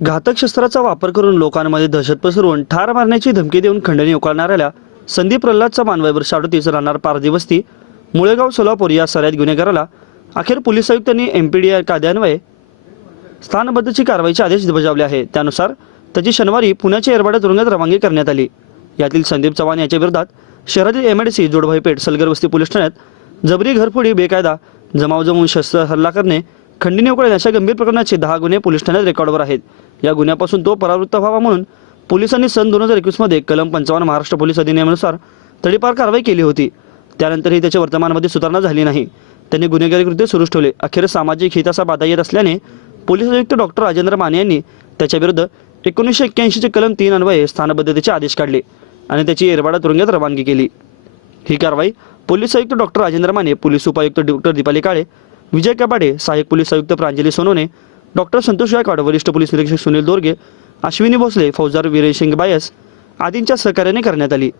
घातक शस्त्राचा वापर करून लोकांमध्ये दहशत पसरवून ठार मारण्याची धमकी देऊन खंडणी उकारणाऱ्या संदीप प्रल्हाद चव्हाण वय वर्ष अडतीस राहणार पारधी वस्ती मुळेगाव सोलापूर या सऱ्यात गुन्हेगाराला अखेर पोलीस आयुक्तांनी एम पी डी कायद्यान्वये स्थानबद्धची कारवाईचे आदेश बजावले आहे त्यानुसार त्याची शनिवारी पुण्याच्या एरवाडा तुरुंगात रवानगी करण्यात आली. यातील संदीप चव्हाण याच्या विरोधात शहरातील M I C Jodbhai Peth Salgar वस्ती पोलीस ठाण्यात जबरी घरफोडी बेकायदा जमाव जमवून शस्त्र हल्ला करणे खंडणी उकळणे अशा गंभीर प्रकरणाचे दहा गुन्हे पोलीस ठाण्यात रेकॉर्डवर आहेत. या गुन्ह्यापासून तो परावृत्त व्हावा म्हणून पोलिसांनी सन दोन हजार एकवीसमध्ये कलम पंचावन्न महाराष्ट्र पोलीस अधिनियमानुसार तडीपार कारवाई केली होती. त्यानंतरही त्याच्या वर्तमानामध्ये सुधारणा झाली नाही. त्यांनी गुन्हेगारी कृत्य सुरूच ठेवले. अखेर सामाजिक हिताचा बाधा येत असल्याने पोलीस आयुक्त डॉक्टर राजेंद्र माने यांनी त्याच्याविरुद्ध एकोणीसशे एक्क्याऐंशीचे कलम तीन अन्वये स्थानबद्धतेचे आदेश काढले आणि त्याची एरवाडा तुरुंगात रवानगी केली. ही कारवाई पोलीस आयुक्त डॉक्टर राजेंद्र माने पोलीस उपायुक्त डॉक्टर दीपाली काळे विजय कपाडे सहाय्यक पोलीस आयुक्त प्रांजली सोनोने डॉक्टर संतोष गायकवाड वरिष्ठ पोलीस निरीक्षक सुनील दोरगे अश्विनी भोसले फौजदार वीरेशिंग बायस आदींच्या सहकार्याने करण्यात आली.